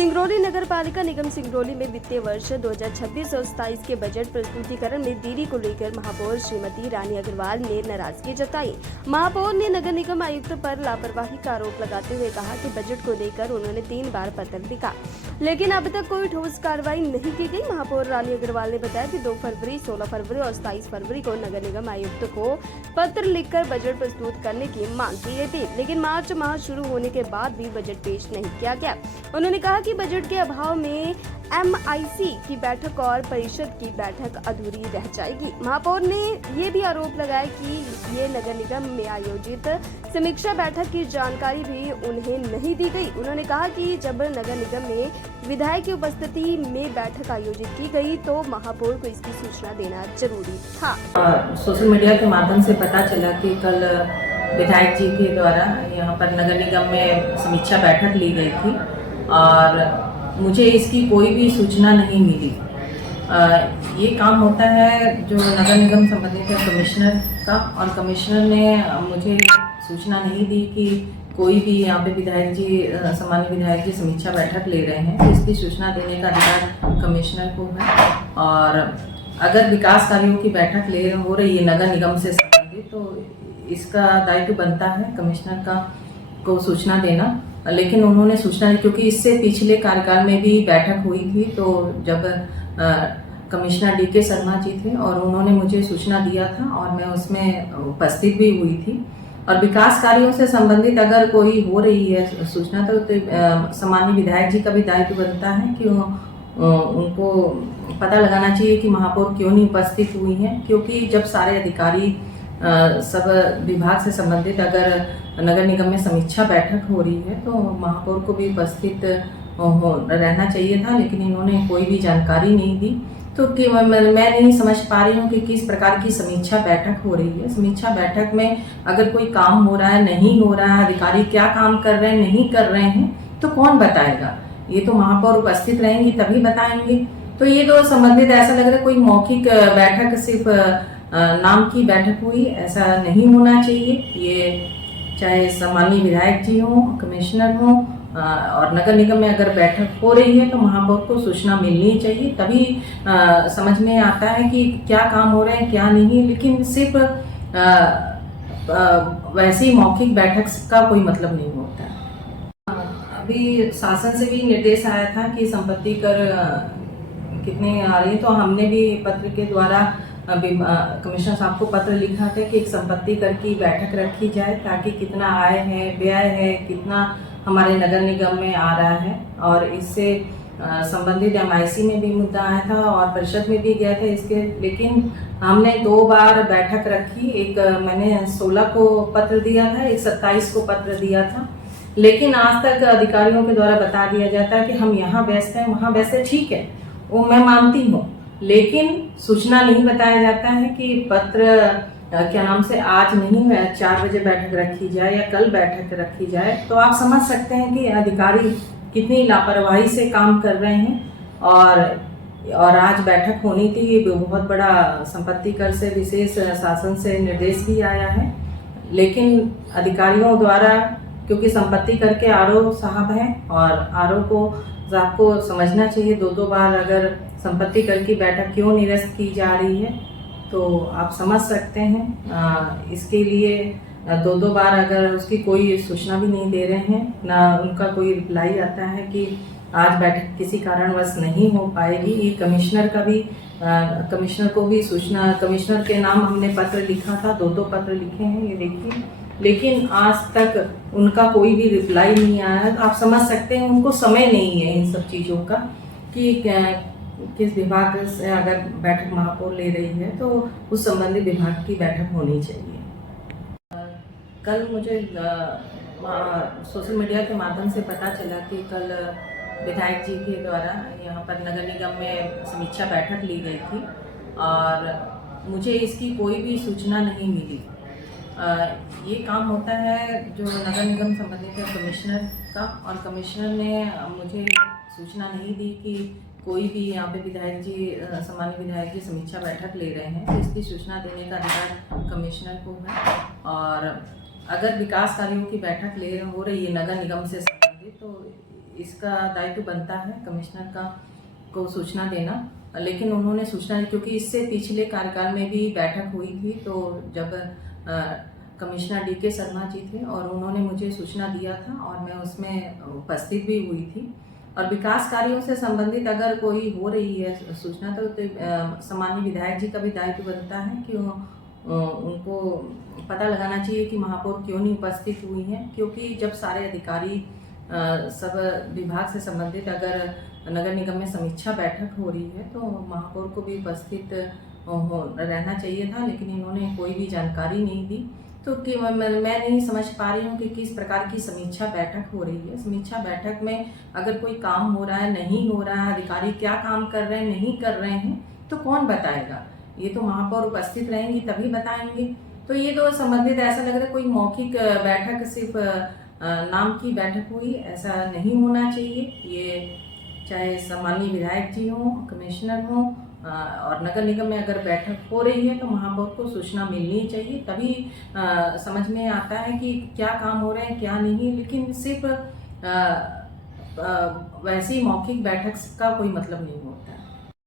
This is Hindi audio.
सिंगरौली नगर पालिका निगम सिंगरौली में वित्तीय वर्ष 2026 और 27 के बजट प्रस्तुतिकरण में देरी को लेकर महापौर श्रीमती रानी अग्रवाल ने नाराजगी जताई। महापौर ने नगर निगम आयुक्त पर लापरवाही का आरोप लगाते हुए कहा कि बजट को लेकर उन्होंने 3 बार पत्र लिखा, लेकिन अब तक कोई ठोस कार्रवाई नहीं की गई। महापौर रानी अग्रवाल ने बताया कि 2 फरवरी, 16 फरवरी और 27 फरवरी को नगर निगम आयुक्त को पत्र लिखकर बजट प्रस्तुत करने की मांग की गई थी, लेकिन मार्च माह शुरू होने के बाद भी बजट पेश नहीं किया गया। उन्होंने कहा कि बजट के अभाव में MIC की बैठक और परिषद की बैठक अधूरी रह जाएगी। महापौर ने ये भी आरोप लगाया कि ये नगर निगम में आयोजित समीक्षा बैठक की जानकारी भी उन्हें नहीं दी गई। उन्होंने कहा कि जब नगर निगम में विधायक की उपस्थिति में बैठक आयोजित की गई तो महापौर को इसकी सूचना देना जरूरी था। सोशल मीडिया के माध्यम से पता चला कि कल विधायक जी के द्वारा यहाँ पर नगर निगम में समीक्षा बैठक ली गई थी और मुझे इसकी कोई भी सूचना नहीं मिली। ये काम होता है जो नगर निगम संबंधित है कमिश्नर का, और कमिश्नर ने मुझे सूचना नहीं दी कि कोई भी यहाँ पे विधायक जी, सामान्य विधायक जी समीक्षा बैठक ले रहे हैं। तो इसकी सूचना देने का अधिकार कमिश्नर को है, और अगर विकास कार्यों की बैठक हो रही है नगर निगम से संबंधित तो इसका दायित्व बनता है कमिश्नर का को सूचना देना। लेकिन उन्होंने सूचना दी, क्योंकि इससे पिछले कार्यकाल में भी बैठक हुई थी तो जब कमिश्नर DK शर्मा जी थे और उन्होंने मुझे सूचना दिया था और मैं उसमें उपस्थित भी हुई थी। और विकास कार्यों से संबंधित अगर कोई हो रही है सूचना तो सामान्य विधायक जी का भी दायित्व बनता है कि उनको पता लगाना चाहिए कि महापौर क्यों नहीं उपस्थित हुई हैं, क्योंकि जब सारे अधिकारी सब विभाग से संबंधित अगर नगर निगम में समीक्षा बैठक हो रही है तो महापौर को भी उपस्थित रहना चाहिए था, लेकिन इन्होंने कोई भी जानकारी नहीं दी। तो कि मैं नहीं समझ पा रही हूँ कि किस प्रकार की समीक्षा बैठक हो रही है। समीक्षा बैठक में अगर कोई काम हो रहा है, नहीं हो रहा है, अधिकारी क्या काम कर रहे हैं, नहीं कर रहे हैं, तो कौन बताएगा? ये तो महापौर उपस्थित रहेंगी तभी बताएंगे। तो ये तो संबंधित ऐसा लग रहा है कोई मौखिक बैठक, सिर्फ नाम की बैठक हुई, ऐसा नहीं होना चाहिए। ये चाहे सामान्य विधायक जी हों, कमिश्नर हों, और नगर निगम में अगर बैठक हो रही है तो महापौर को सूचना मिलनी चाहिए, तभी समझ में आता है कि क्या काम हो रहे हैं क्या नहीं। लेकिन सिर्फ वैसे ही मौखिक बैठक का कोई मतलब नहीं होता। अभी शासन से भी निर्देश आया था कि संपत्ति कर कितने आ रही है, तो हमने भी पत्र के द्वारा कमिश्नर साहब को पत्र लिखा था कि एक संपत्ति कर की बैठक रखी जाए, ताकि कितना आय है, व्यय है, कितना हमारे नगर निगम में आ रहा है। और इससे संबंधित MIC में भी मुद्दा आया था और परिषद में भी गया था इसके, लेकिन हमने 2 बार बैठक रखी। एक मैंने 16 को पत्र दिया था, एक 27 को पत्र दिया था, लेकिन आज तक अधिकारियों के द्वारा बता दिया जाता है कि हम यहाँ व्यस्त हैं, वहाँ व्यस्त है। ठीक है, वो मैं मानती हूँ, लेकिन सूचना नहीं बताया जाता है कि पत्र क्या नाम से आज नहीं है 4 बजे बैठक रखी जाए या कल बैठक रखी जाए। तो आप समझ सकते हैं कि अधिकारी कितनी लापरवाही से काम कर रहे हैं। और आज बैठक होनी थी, बहुत बड़ा संपत्ति कर से विशेष शासन से निर्देश भी आया है, लेकिन अधिकारियों द्वारा, क्योंकि संपत्ति कर के RO साहब हैं और RO को आपको समझना चाहिए 2 बार अगर संपत्ति कर की बैठक क्यों निरस्त की जा रही है, तो आप समझ सकते हैं। इसके लिए 2 बार अगर उसकी कोई सूचना भी नहीं दे रहे हैं, ना उनका कोई रिप्लाई आता है कि आज बैठक किसी कारणवश नहीं हो पाएगी। ये कमिश्नर का भी कमिश्नर को भी सूचना, कमिश्नर के नाम हमने पत्र लिखा था, 2 पत्र लिखे हैं, ये देखिए, लेकिन आज तक उनका कोई भी रिप्लाई नहीं आया है। तो आप समझ सकते हैं उनको समय नहीं है इन सब चीज़ों का कि किस विभाग से अगर बैठक महापौर ले रही है तो उस संबंधित विभाग की बैठक होनी चाहिए। कल मुझे सोशल मीडिया के माध्यम से पता चला कि कल विधायक जी के द्वारा यहाँ पर नगर निगम में समीक्षा बैठक ली गई थी और मुझे इसकी कोई भी सूचना नहीं मिली। ये काम होता है जो नगर निगम संबंधित है कमिश्नर का, और कमिश्नर ने मुझे सूचना नहीं दी कि कोई भी यहाँ पे विधायक जी, सामान्य विधायक जी समीक्षा बैठक ले रहे हैं। तो इसकी सूचना देने का अधिकार कमिश्नर को है, और अगर विकास कार्यों की बैठक हो रही है नगर निगम से संबंधित तो इसका दायित्व बनता है कमिश्नर का को सूचना देना, लेकिन उन्होंने सूचना, क्योंकि इससे पिछले कार्यकाल में भी बैठक हुई थी, तो जब कमिश्नर DK शर्मा जी थे और उन्होंने मुझे सूचना दिया था और मैं उसमें उपस्थित भी हुई थी। और विकास कार्यों से संबंधित अगर कोई हो रही है सूचना तो सामान्य विधायक जी का भी दायित्व बनता है कि उनको पता लगाना चाहिए कि महापौर क्यों नहीं उपस्थित हुई हैं, क्योंकि जब सारे अधिकारी सब विभाग से संबंधित अगर नगर निगम में समीक्षा बैठक हो रही है तो महापौर को भी उपस्थित रहना चाहिए था, लेकिन इन्होंने कोई भी जानकारी नहीं दी। तो कि मैं नहीं समझ पा रही हूँ कि किस प्रकार की समीक्षा बैठक हो रही है। समीक्षा बैठक में अगर कोई काम हो रहा है, नहीं हो रहा है, अधिकारी क्या काम कर रहे हैं, नहीं कर रहे हैं, तो कौन बताएगा? ये तो महापौर उपस्थित रहेंगी तभी बताएंगे। तो ये तो संबंधित ऐसा लग रहा है कोई मौखिक बैठक, सिर्फ नाम की बैठक हुई, ऐसा नहीं होना चाहिए। ये चाहे सामान्य विधायक जी हों, कमिश्नर हों, और नगर निगम में अगर बैठक हो रही है तो महापौर को सूचना मिलनी चाहिए, तभी समझ में आता है कि क्या काम हो रहे हैं क्या नहीं। लेकिन सिर्फ वैसी मौखिक बैठक का कोई मतलब नहीं होता है।